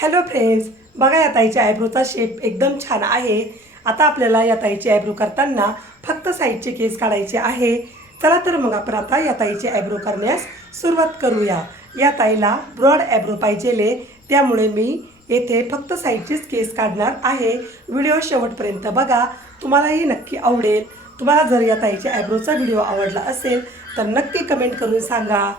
Hello friends, बघा या ताईच्या आयब्रोचा शेप एकदम छान आहे। आता आपल्याला या ताईची आयब्रो करताना फक्त साईडचे केस काढायचे आहे। चला तर मग आपण आता या ताईची आयब्रो करण्यास सुरुवात करूया। या ताईला ब्रॉड आयब्रो पाहिजेले, त्यामुळे मी येथे फक्त साईडचेच केस काढणार आहे। व्हिडिओ शेवटपर्यंत बघा, तुम्हालाही नक्की आवडेल। तुम्हाला जर या ताईच्या आयब्रोचा व्हिडिओ आवडला असेल तर नक्की कमेंट करून सांगा।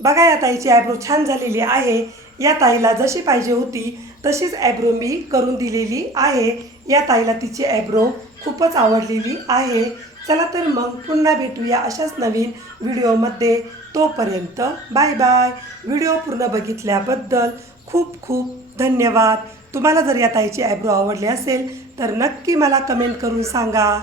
बघा या ताईची आयब्रो छान झालेली आहे। या ताईला जशी पाहिजे होती तशीच आयब्रो मी करून दिलेली आहे। या ताईला तिची आयब्रो खूपच आवडलेली आहे। चला तर मग पुन्हा भेटूया अशाच नवीन व्हिडिओमध्ये। तोपर्यंत बाय बाय। व्हिडिओ पूर्ण बघितल्याबद्दल खूप खूप धन्यवाद। तुम्हाला जर या ताईची आयब्रो आवडली असेल तर नक्की मला कमेंट करून सांगा।